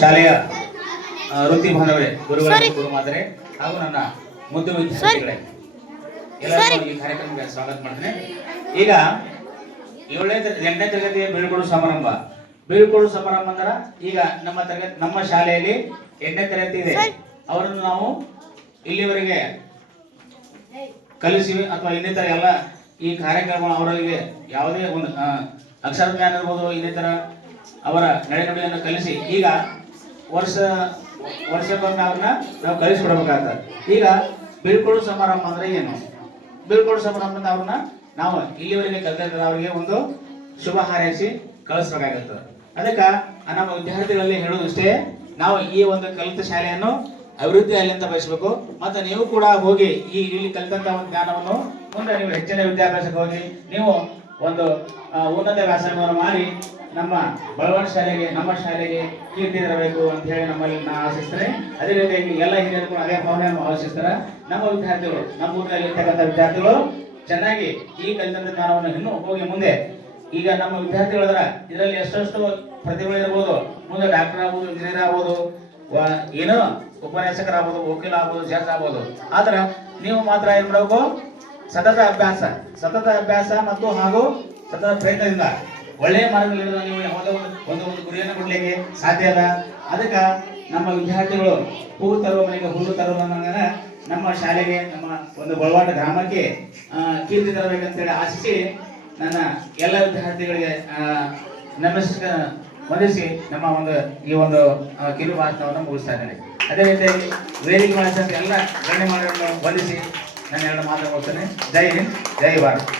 ಶಾಲೆಯ ವೃತ್ತಿ ಬಾಂಧವರೇ, ಗುರುಗಳ ಗುರು ಮಾತರೆ ಹಾಗೂ ನನ್ನ ಮುದ್ದು ವಿದ್ಯಾರ್ಥಿಗಳೇ, ಎಲ್ಲರಿಗೂ ಈ ಕಾರ್ಯಕ್ರಮಕ್ಕೆ ಸ್ವಾಗತ ಮಾಡ್ತೇನೆ. ಈಗ 8ನೇ ತರಗತಿಯ ಬೀಳ್ಕೊಡು ಸಮಾರಂಭ. ಬೀಳ್ಕೊಡು ಸಮಾರಂಭ ಅಂದ್ರೆ ಈಗ ನಮ್ಮ ಶಾಲೆಯಲ್ಲಿ 8ನೇ ತರಗತಿ ಇದೆ. ಅವರನ್ನು ನಾವು ಇಲ್ಲಿವರೆಗೆ ಕಲಿಸಿವಿ ಅಥವಾ ಇನ್ನಿತರ ಎಲ್ಲ ಈ ಕಾರ್ಯಕ್ರಮ ಅವರಿಗೆ ಯಾವುದೇ ಒಂದು ಅಕ್ಷರ ಜ್ಞಾನ ಇರ್ಬೋದು, ಇನ್ನಿತರ ಅವರ ನಡೆನುಡಿಯನ್ನು ಕಲಿಸಿ ಈಗ ವರ್ಷಕ್ಕೊಮ್ಮೆ ಅವ್ರನ್ನ ನಾವು ಕಲಿಸ್ಕೊಡ್ಬೇಕಾಗ್ತದೆ. ಈಗ ಬೀಳ್ಕೊಡು ಸಮಾರಂಭ ಅಂದ್ರೆ ಏನು? ಬೀಳ್ಕೊಡು ಸಮಾರಂಭ ಅವ್ರನ್ನ ನಾವು ಇಲ್ಲಿವರೆಗೆ ಕಲಿತಿದ್ರೆ ಅವರಿಗೆ ಒಂದು ಶುಭ ಹಾರೈಸಿ ಕಳಿಸ್ಬೇಕಾಗುತ್ತದೆ. ಅದಕ್ಕೆ ನಮ್ಮ ವಿದ್ಯಾರ್ಥಿಗಳಲ್ಲಿ ಹೇಳೋದಿಷ್ಟೇ, ನಾವು ಈ ಒಂದು ಕಲಿತ ಶಾಲೆಯನ್ನು ಅಭಿವೃದ್ಧಿಯಲ್ಲಿ ಅಂತ ಬಯಸಬೇಕು. ಮತ್ತೆ ನೀವು ಕೂಡ ಹೋಗಿ ಇಲ್ಲಿ ಕಲಿತಂತ ಒಂದು ಜ್ಞಾನವನ್ನು ಮುಂದೆ ನೀವು ಹೆಚ್ಚಿನ ವಿದ್ಯಾಭ್ಯಾಸಕ್ಕೆ ಹೋಗಿ ನೀವು ಒಂದು ಉನ್ನತ ವ್ಯಾಸಂಗವನ್ನು ಮಾಡಿ ನಮ್ಮ ಬಡವಣ ಶಾಲೆಗೆ, ನಮ್ಮ ಶಾಲೆಗೆ ಕೀರ್ತಿ ತರಬೇಕು ಅಂತ ಹೇಳಿ ನಮ್ಮಲ್ಲಿ ನಾನು ಆಶಿಸ್ತೇನೆ. ಅದೇ ರೀತಿಯಾಗಿ ಎಲ್ಲ ಹಿರಿಯರು ಅದೇ ಭಾವನೆಯನ್ನು ಆಶಿಸ್ತಾರೆ. ನಮ್ಮ ವಿದ್ಯಾರ್ಥಿಗಳು, ನಮ್ಮ ಊರಿನಲ್ಲಿ ಇರ್ತಕ್ಕಂಥ ವಿದ್ಯಾರ್ಥಿಗಳು ಚೆನ್ನಾಗಿ ಈ ಕಲಿತಂತ ಜ್ಞಾನವನ್ನು ಇನ್ನೂ ಹೋಗಿ ಮುಂದೆ, ಈಗ ನಮ್ಮ ವಿದ್ಯಾರ್ಥಿಗಳದ್ರ ಇದರಲ್ಲಿ ಎಷ್ಟೆಷ್ಟು ಪ್ರತಿಭೆಗಳಿರ್ಬೋದು, ಮುಂದೆ ಡಾಕ್ಟರ್ ಆಗ್ಬೋದು, ಇಂಜಿನಿಯರ್ ಆಗ್ಬೋದು, ಏನೋ ಉಪನ್ಯಾಸಕರಾಗ್ಬೋದು, ವಕೀಲ ಆಗ್ಬೋದು, ಜಡ್ಜ್ ಆಗ್ಬೋದು. ಆದ್ರೆ ನೀವು ಮಾತ್ರ ಏನ್ ಮಾಡಬೇಕು? ಸತತ ಅಭ್ಯಾಸ ಮತ್ತು ಹಾಗೂ ಸತತ ಪ್ರಯತ್ನದಿಂದ ಒಳ್ಳೆಯ ಮಾರ್ಗದಲ್ಲಿರುವ ನೀವು ಯಾವುದೋ ಒಂದು ಗುರಿಯನ್ನು ಕೊಡ್ಲಿಕ್ಕೆ ಸಾಧ್ಯ ಅಲ್ಲ. ಅದಕ್ಕೆ ನಮ್ಮ ವಿದ್ಯಾರ್ಥಿಗಳು ಹೂವು ತರುವ ಮನೆಗೆ ಹುಲ್ಲು ತರುವ ನಮ್ಮ ಶಾಲೆಗೆ, ನಮ್ಮ ಒಂದು ಬಳವಾಟ ಗ್ರಾಮಕ್ಕೆ ಕೀರ್ತಿ ತರಬೇಕಂತೇಳಿ ಆಶಿಸಿ ನನ್ನ ಎಲ್ಲ ವಿದ್ಯಾರ್ಥಿಗಳಿಗೆ ವಂದಿಸಿ ನಮ್ಮ ಈ ಒಂದು ಕಿರು ಭಾಷಣವನ್ನು ಮುಗಿಸ್ತಾ ಇದ್ದೇನೆ. ಅದೇ ರೀತಿಯಾಗಿ ವೇದಿಕೆ ಮಾಡಿದಂತೆ ಎಲ್ಲ ಗಣ್ಯ ಮಾಡೋರನ್ನು ವಂದಿಸಿ ನನ್ನ ಎರಡು ಮಾತು ಮುಗಿಸ್ತೇನೆ. ಜೈ ಹಿಂದ್, ಜೈ ಭಾರತ್.